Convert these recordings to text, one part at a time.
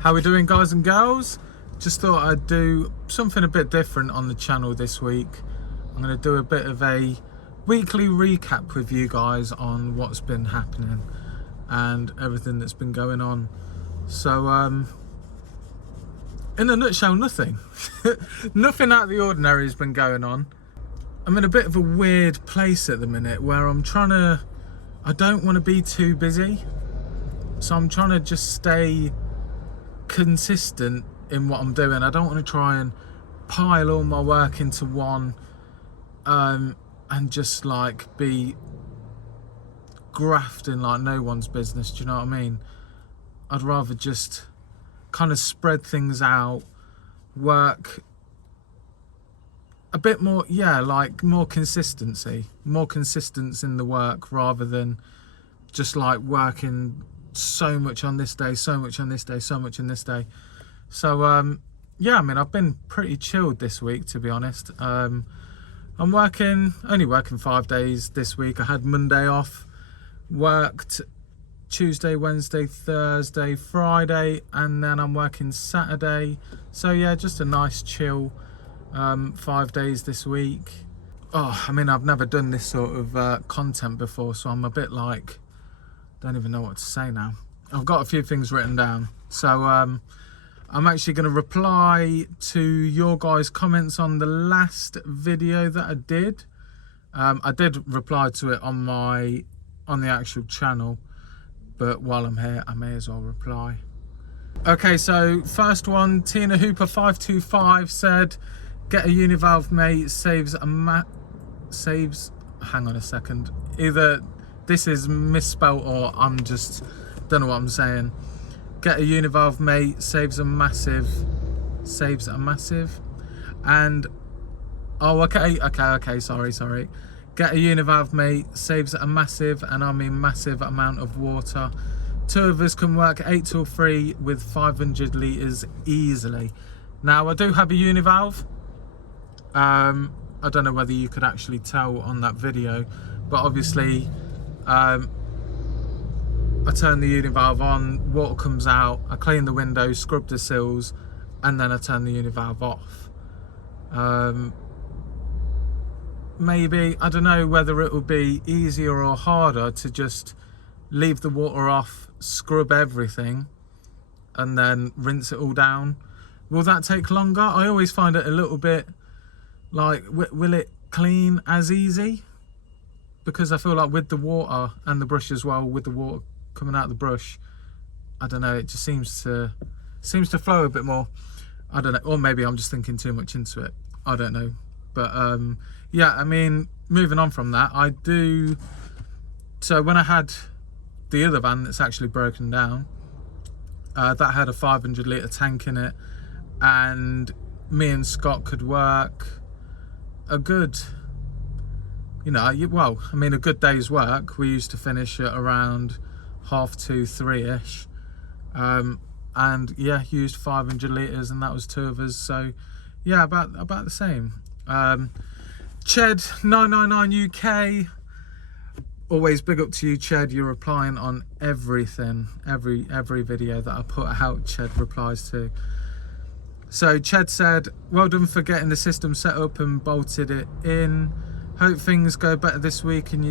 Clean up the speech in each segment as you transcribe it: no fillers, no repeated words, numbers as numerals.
How we doing, guys and girls? Just thought I'd do something a bit different on the channel this week. I'm going to do a bit of a weekly recap with you guys on what's been happening and everything that's been going on. So in a nutshell, nothing nothing out of the ordinary has been going on. I'm in a bit of a weird place at the minute where I don't want to be too busy, so I'm trying to just stay consistent in what I'm doing. I don't want to try and pile all my work into one and just like be grafting like no one's business. Do you know what I mean? I'd rather just kind of spread things out, work a bit more, like more consistency in the work, rather than just like working so much on this day, so much on this day, so much on this day. So yeah, I mean, I've been pretty chilled this week, to be honest. I'm only working 5 days this week. I had Monday off, worked Tuesday, Wednesday, Thursday, Friday, and then I'm working Saturday. So yeah, just a nice chill 5 days this week. I mean, I've never done this sort of content before, so I'm a bit like, don't even know what to say now. I've got a few things written down, so I'm actually going to reply to your guys' comments on the last video that I did. I did reply to it on the actual channel, but while I'm here, I may as well reply. Okay, so first one, Tina Hooper 525 said, "Get a Univalve, mate, saves." Hang on a second. Either this is misspelt or I'm just don't know what I'm saying. Get a Univalve, mate, saves a massive. And okay, sorry. Get a Univalve, mate, saves a massive, and I mean massive, amount of water. 2 of us can work 8 till 3 with 500 litres easily. Now, I do have a Univalve. I don't know whether you could actually tell on that video, but obviously I turn the Univalve on, water comes out, I clean the windows, scrub the sills, and then I turn the Univalve off. Maybe, I don't know whether it will be easier or harder to just leave the water off, scrub everything, and then rinse it all down. Will that take longer? I always find it a little bit like, will it clean as easy? Because I feel like with the water and the brush as well, with the water coming out of the brush, I don't know, it just seems to flow a bit more. I don't know, or maybe I'm just thinking too much into it, I don't know. But yeah, I mean, moving on from that, so when I had the other van that's actually broken down, that had a 500 litre tank in it, and me and Scott could work a good, a good day's work. We used to finish at around 2:30, 3ish, and yeah, used 500 litres, and that was 2 of us. So yeah, about the same. Ched 999 UK, always big up to you, Ched. You're replying on everything, every video that I put out, Ched replies to. So Ched said, "Well done for getting the system set up and bolted it in. Hope things go better this week." And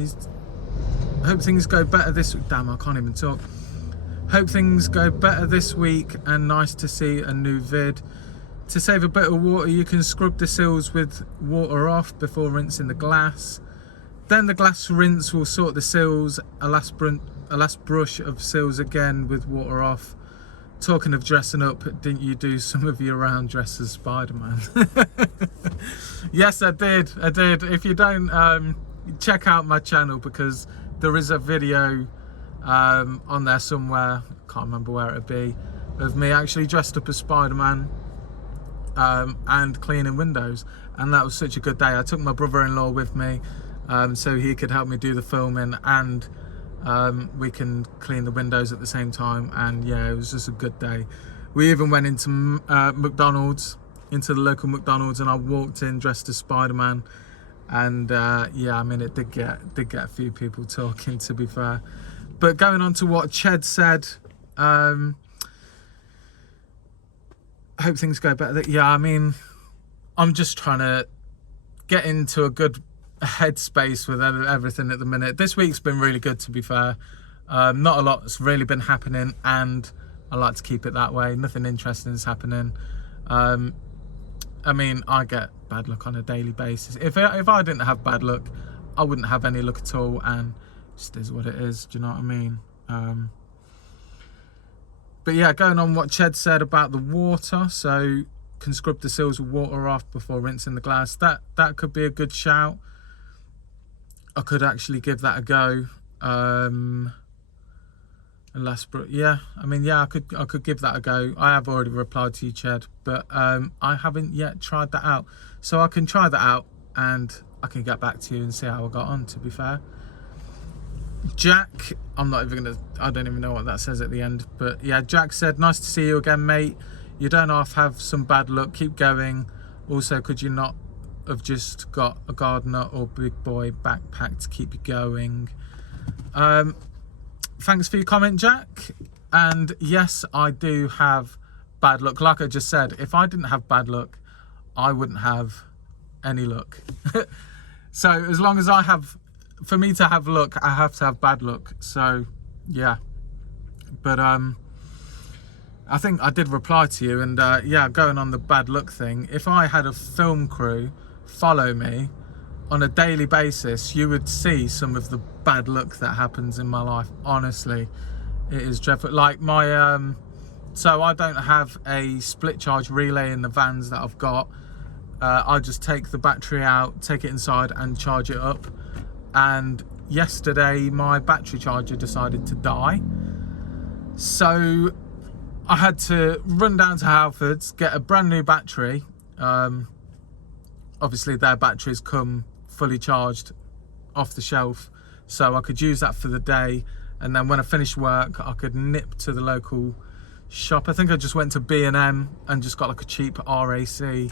hope things go better this week. Damn, I can't even talk. Hope things go better this week, and nice to see a new vid. To save a bit of water, you can scrub the sills with water off before rinsing the glass. Then the glass rinse will sort the sills. A last brush of sills again with water off. Talking of dressing up, didn't you do some of your round dress as Spider-Man? Yes, I did. If you don't, check out my channel, because there is a video on there somewhere, can't remember where it'd be, of me actually dressed up as Spider-Man and cleaning windows, and that was such a good day. I took my brother-in-law with me so he could help me do the filming, and we can clean the windows at the same time. And yeah, it was just a good day. We even went into McDonald's, into the local McDonald's, and I walked in dressed as Spider-Man, and yeah, I mean, it did get a few people talking, to be fair. But going on to what Ched said, I hope things go better. Yeah, I mean, I'm just trying to get into a good headspace with everything at the minute. This week's been really good, to be fair. Not a lot's really been happening, and I like to keep it that way. Nothing interesting is happening. I mean, I get bad luck on a daily basis. If I didn't have bad luck, I wouldn't have any luck at all, and it just is what it is. Do you know what I mean? But yeah, going on what Ched said about the water, so can scrub the seals with water off before rinsing the glass. That could be a good shout. I could actually give that a go. Yeah, I mean, yeah, I could give that a go. I have already replied to you, Ched, but I haven't yet tried that out. So I can try that out and I can get back to you and see how I got on, to be fair. Jack, I'm not even gonna, I don't even know what that says at the end, but yeah, Jack said, nice to see you again, mate. You don't have some bad luck, keep going. Also, could you not have just got a gardener or big boy backpack to keep you going? Thanks for your comment, Jack. And yes, I do have bad luck. Like I just said, if I didn't have bad luck, I wouldn't have any luck. So as long as I have, for me to have luck, I have to have bad luck. So yeah, but I think I did reply to you, and yeah, going on the bad luck thing, if I had a film crew follow me on a daily basis, you would see some of the bad luck that happens in my life. Honestly, it is dreadful. Like my so I don't have a split charge relay in the vans that I've got. I just take the battery out, take it inside and charge it up. And yesterday my battery charger decided to die, so I had to run down to Halfords, get a brand new battery. Obviously their batteries come fully charged off the shelf, so I could use that for the day, and then when I finished work I could nip to the local shop. I think I just went to B&M and just got like a cheap RAC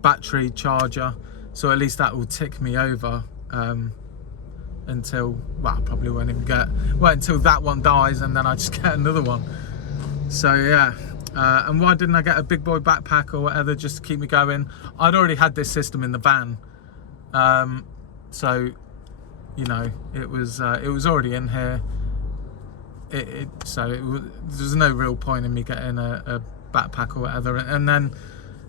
battery charger, so at least that will tick me over until, well, I probably won't even get, well, until that one dies, and then I just get another one. So yeah, and why didn't I get a big boy backpack or whatever just to keep me going? I'd already had this system in the van, so you know, it was already in here. There's no real point in me getting a backpack or whatever. And then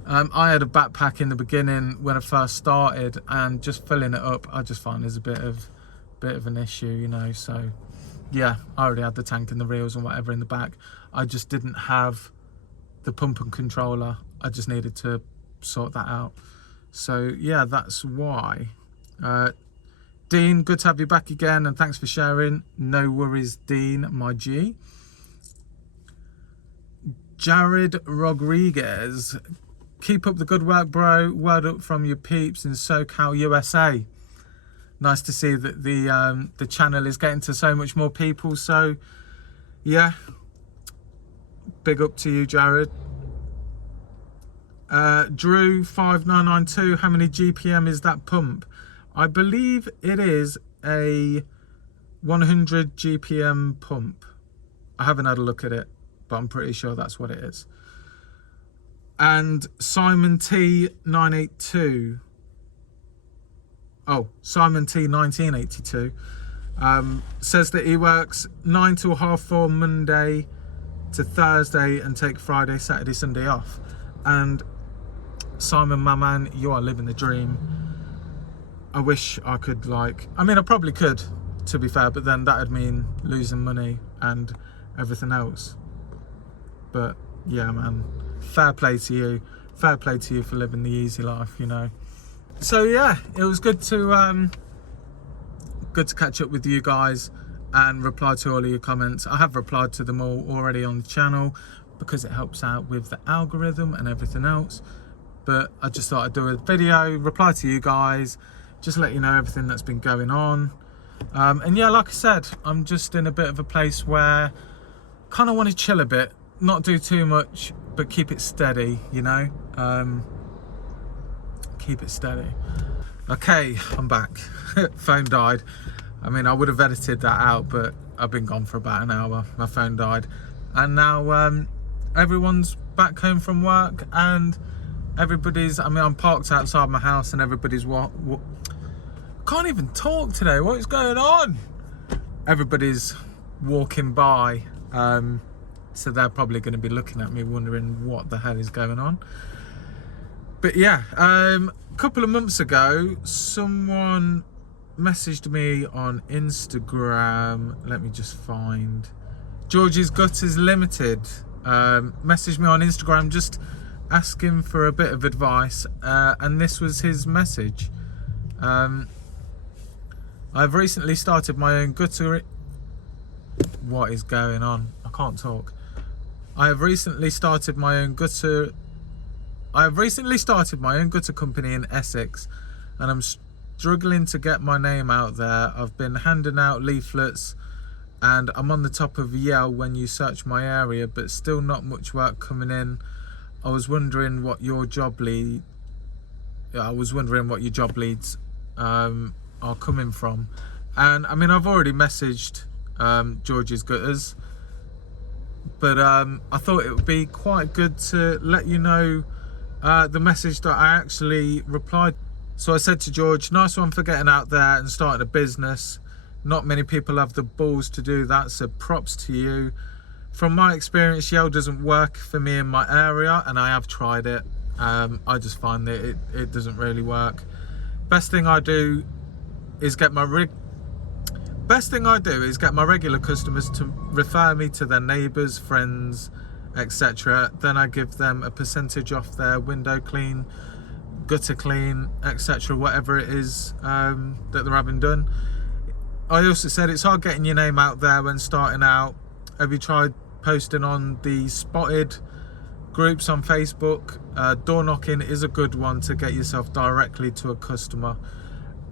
I had a backpack in the beginning when I first started, and just filling it up, I just find there's a bit of an issue, you know. So yeah, I already had the tank and the reels and whatever in the back. I just didn't have the pump and controller. I just needed to sort that out. So yeah, that's why. Dean, good to have you back again, and thanks for sharing. No worries, Dean, my G. Jared Rodriguez, keep up the good work, bro. Word up from your peeps in SoCal, USA. Nice to see that the channel is getting to so much more people. So yeah, big up to you, Jared. Drew 5992, how many GPM is that pump? I believe it is a 100 GPM pump. I haven't had a look at it, but I'm pretty sure that's what it is. And Simon T 982, oh, Simon T 1982, says that he works 9 till 4:30 Monday to Thursday and take Friday, Saturday, Sunday off. And Simon, my man, you are living the dream. I wish I could, like, I mean, I probably could, to be fair, but then that'd mean losing money and everything else. But yeah, man, fair play to you. Fair play to you for living the easy life, you know. So yeah, it was good to catch up with you guys and reply to all of your comments. I have replied to them all already on the channel because it helps out with the algorithm and everything else. But I just thought I'd do a video, reply to you guys, just let you know everything that's been going on. And yeah, like I said, I'm just in a bit of a place where kind of want to chill a bit, not do too much, but keep it steady, you know. Keep it steady. Okay, I'm back. Phone died. I mean, I would have edited that out, but I've been gone for about an hour. My phone died, and now everyone's back home from work and everybody's, I mean, I'm parked outside my house and everybody's what can't even talk today. What is going on? Everybody's walking by, so they're probably going to be looking at me wondering what the hell is going on. But yeah, a couple of months ago, someone messaged me on Instagram. Let me just find George's Gutters Limited. Messaged me on Instagram just asking for a bit of advice, and this was his message. I've recently started my own gutter. What is going on? I can't talk. I have recently started my own gutter company in Essex, and I'm struggling to get my name out there. I've been handing out leaflets and I'm on the top of Yale when you search my area, but still not much work coming in. I was wondering what your job leads are coming from. And I mean, I've already messaged George's Gutters, but I thought it would be quite good to let you know the message that I actually replied. So I said to George, nice one for getting out there and starting a business. Not many people have the balls to do that, so props to you. From my experience, Yale doesn't work for me in my area, and I have tried it. I just find that it doesn't really work. Best thing I do is get my regular customers to refer me to their neighbours, friends, etc. Then I give them a percentage off their window clean, gutter clean, etc., whatever it is that they're having done. I also said it's hard getting your name out there when starting out. Have you tried posting on the spotted groups on Facebook? Door knocking is a good one to get yourself directly to a customer.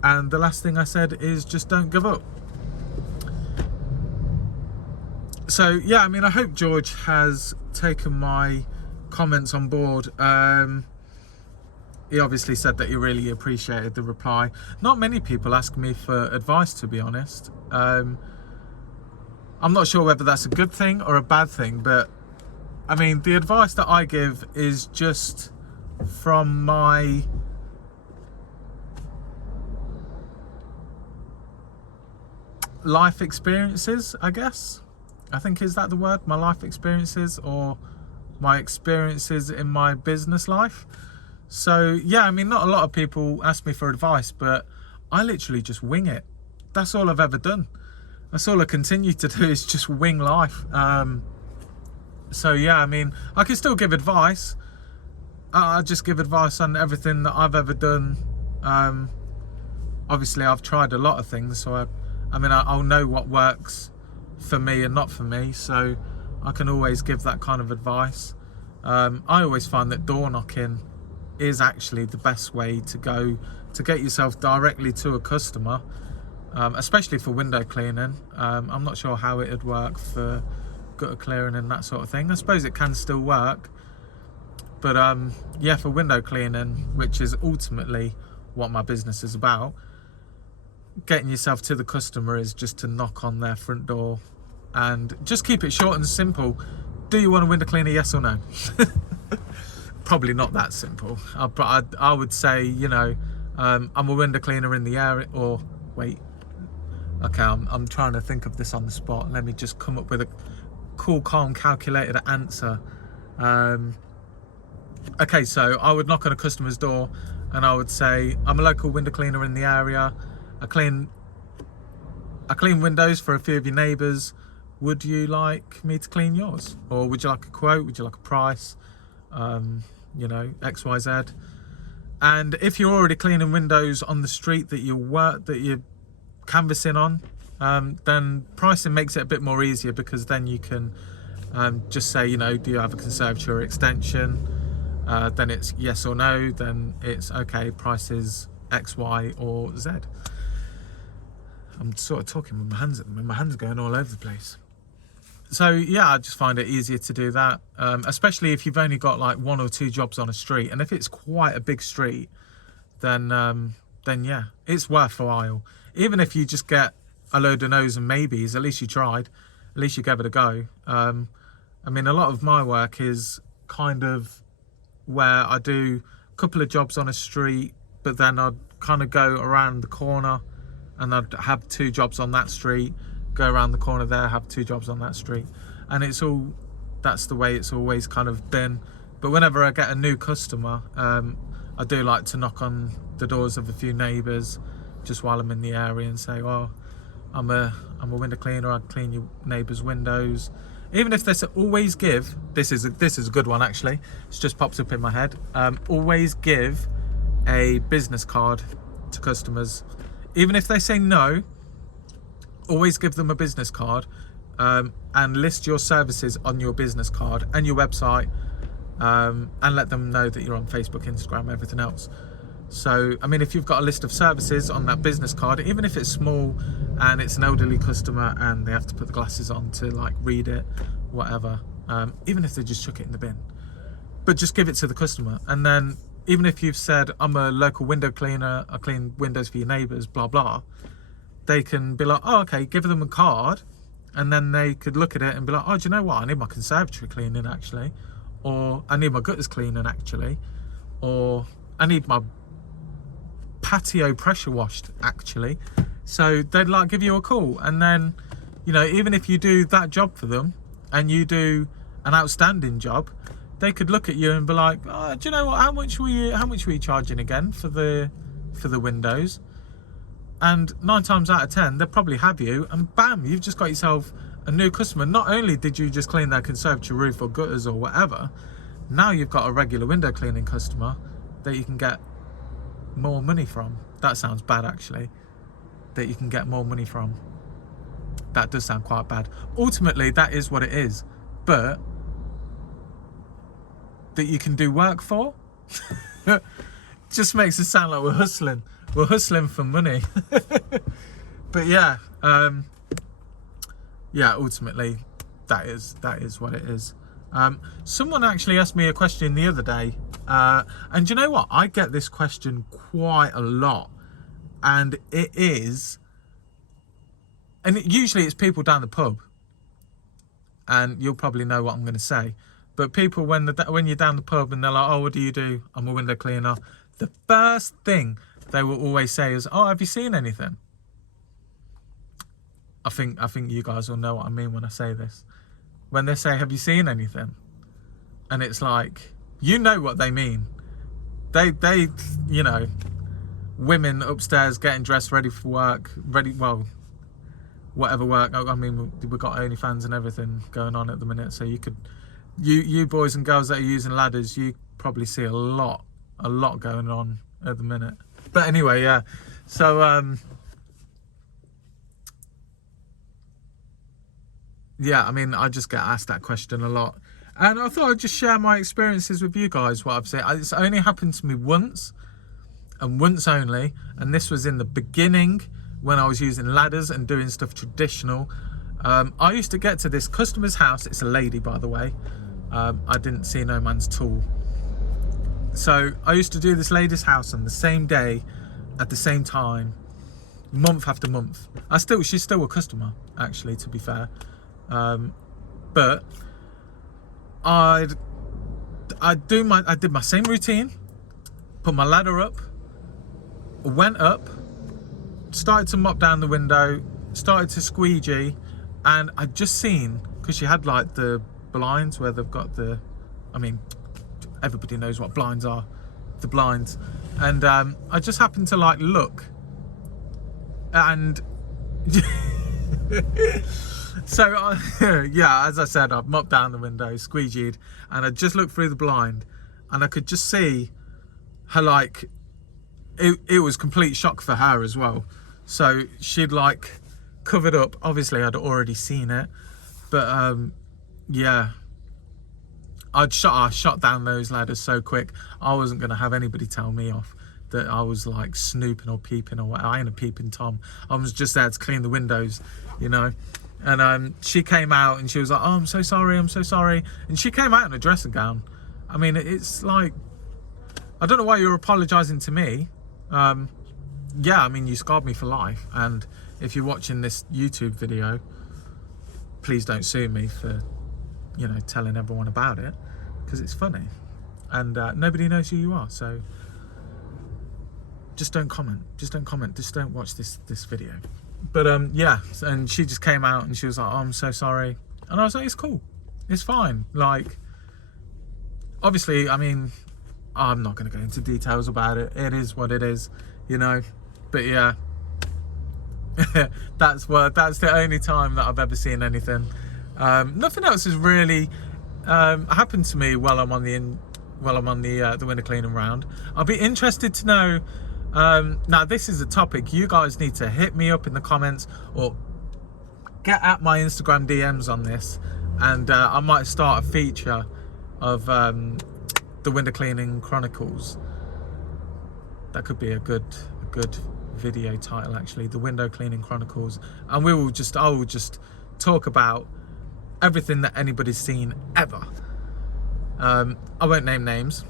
And the last thing I said is just don't give up. So yeah, I mean, I hope George has taken my comments on board. He obviously said that he really appreciated the reply. Not many people ask me for advice, to be honest. I'm not sure whether that's a good thing or a bad thing, but I mean, the advice that I give is just from my life experiences, I guess. I think, is that the word? My life experiences, or my experiences in my business life. So yeah, I mean, not a lot of people ask me for advice, but I literally just wing it. That's all I've ever done. That's all I continue to do, is just wing life. So yeah, I mean, I can still give advice. I just give advice on everything that I've ever done. Obviously I've tried a lot of things, so I'll know what works for me and not for me, so I can always give that kind of advice. I always find that door knocking is actually the best way to go to get yourself directly to a customer, especially for window cleaning. I'm not sure how it'd work for gutter clearing and that sort of thing. I suppose it can still work, but yeah, for window cleaning, which is ultimately what my business is about, getting yourself to the customer is just to knock on their front door and just keep it short and simple. Do you want a window cleaner, yes or no? Probably not that simple, but I would say, you know, I'm a window cleaner in the area, or wait, okay, I'm trying to think of this on the spot. Let me just come up with a cool, calm, calculated answer. Okay, so I would knock on a customer's door and I would say, I'm a local window cleaner in the area. I clean windows for a few of your neighbours. Would you like me to clean yours? Or would you like a quote? Would you like a price? You know, XYZ. And if you're already cleaning windows on the street that you're canvassing on, then pricing makes it a bit more easier, because then you can just say, you know, do you have a conservatory or extension? Then it's yes or no. Then it's okay, price is X, Y, or Z. I'm sort of talking with my hands at the moment. My hands are going all over the place. So yeah, I just find it easier to do that, especially if you've only got like 1 or 2 jobs on a street. And if it's quite a big street, then yeah, it's worthwhile. Even if you just get a load of no's and maybes, at least you tried, at least you gave it a go. I mean, a lot of my work is kind of where I do a couple of jobs on a street, but then I'd kind of go around the corner and I'd have 2 jobs on that street, go around the corner there, have 2 jobs on that street. And that's the way it's always kind of been. But whenever I get a new customer, I do like to knock on the doors of a few neighbours just while I'm in the area and say, well, I'm a window cleaner, I clean your neighbours' windows. Even if they always give, this is a good one actually, it's just popped up in my head, always give a business card to customers. Even if they say no, always give them a business card, and list your services on your business card and your website, and let them know that you're on Facebook, Instagram, everything else. So, I mean, if you've got a list of services on that business card, even if it's small and it's an elderly customer and they have to put the glasses on to like read it, whatever, even if they just chuck it in the bin, but just give it to the customer. And then even if you've said, I'm a local window cleaner, I clean windows for your neighbours, blah, blah, they can be like, oh, okay, give them a card. And then they could look at it and be like, oh, do you know what? I need my conservatory cleaning actually. Or I need my gutters cleaning actually. Or I need my patio pressure washed actually. So they'd like give you a call. And then, you know, even if you do that job for them and you do an outstanding job, they could look at you and be like, oh, do you know what? How much were you charging again for the windows? And 9 times out of 10, they'll probably have you, and bam, you've just got yourself a new customer. Not only did you just clean their conservatory roof or gutters or whatever, now you've got a regular window cleaning customer that you can get more money from. That sounds bad actually, that you can get more money from. That does sound quite bad. Ultimately, that is what it is. But that you can do work for just makes it sound like we're hustling for money. But yeah, ultimately that is what it is. Someone actually asked me a question the other day, and you know what, I get this question quite a lot, and usually it's people down the pub, and you'll probably know what I'm going to say. But people, when you're down the pub and they're like, oh, what do you do? I'm a window cleaner. The first thing they will always say is, oh, have you seen anything? I think you guys will know what I mean when I say this. When they say, have you seen anything? And it's like, you know what they mean. They you know, women upstairs getting dressed, ready for work, whatever work. I mean, we've got OnlyFans and everything going on at the minute, so you boys and girls that are using ladders, you probably see a lot going on at the minute. But anyway, yeah, so yeah, I mean, I just get asked that question a lot, and I thought I'd just share my experiences with you guys, what I've seen. It's only happened to me once, and once only, and this was in the beginning when I was using ladders and doing stuff traditional. I used to get to this customer's house. It's a lady, by the way. I didn't see no man's tool. So I used to do this lady's house on the same day, at the same time, month after month. She's still a customer, actually, to be fair. But I did my same routine, put my ladder up, went up, started to mop down the window, started to squeegee, and I'd just seen, because she had like the blinds where they've got everybody knows what blinds are, the blinds, and I just happened to like look, and so yeah, as I said, I've mopped down the window, squeegeed, and I just looked through the blind, and I could just see her, like, it was complete shock for her as well. So she'd like covered up. Obviously I'd already seen it, but yeah, I shot down those ladders so quick. I wasn't going to have anybody tell me off that I was like snooping or peeping or what. I ain't a peeping Tom. I was just there to clean the windows, you know. And she came out and she was like, oh, I'm so sorry, and she came out in a dressing gown. I mean, it's like, I don't know why you're apologizing to me. Yeah, I mean, you scarred me for life, and if you're watching this YouTube video, please don't sue me for you know, telling everyone about it because it's funny, and nobody knows who you are. So just don't comment. Just don't watch this video. But yeah, and she just came out and she was like, oh, I'm so sorry. And I was like, it's cool, it's fine. Like, obviously, I mean, I'm not going to go into details about it. It is what it is, you know. But yeah, that's the only time that I've ever seen anything. Nothing else has really happened to me while I'm on the window cleaning round. I'll be interested to know. Now, this is a topic you guys need to hit me up in the comments or get at my Instagram DMs on this, and I might start a feature of the window cleaning chronicles. That could be a good video title, actually, the window cleaning chronicles, and I will just talk about everything that anybody's seen ever. I won't name names,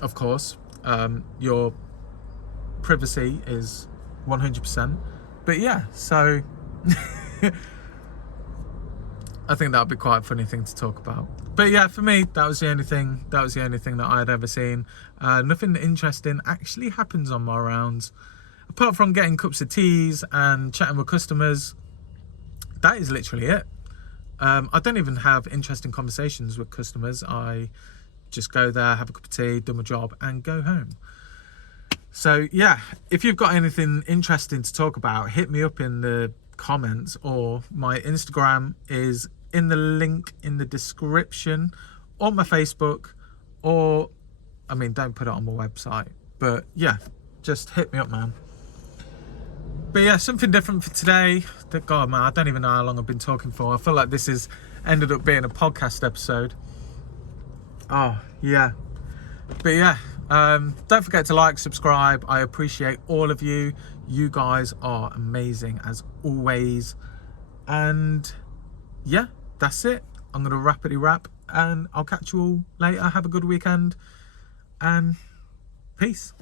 of course. Your privacy is 100%, but yeah, so I think that would be quite a funny thing to talk about. But yeah, for me, that was the only thing that I had ever seen. Nothing interesting actually happens on my rounds, apart from getting cups of teas and chatting with customers. That is literally it. I don't even have interesting conversations with customers. I just go there, have a cup of tea, do my job, and go home. So yeah, if you've got anything interesting to talk about, hit me up in the comments, or my Instagram is in the link in the description, or my Facebook, or, I mean, don't put it on my website, but yeah, just hit me up, man. But yeah, something different for today. God, man, I don't even know how long I've been talking for. I feel like this has ended up being a podcast episode. Oh yeah, but yeah, don't forget to like, subscribe. I appreciate all of you. You guys are amazing as always. And yeah, that's it. I'm gonna rapidly wrap, and I'll catch you all later. Have a good weekend, and peace.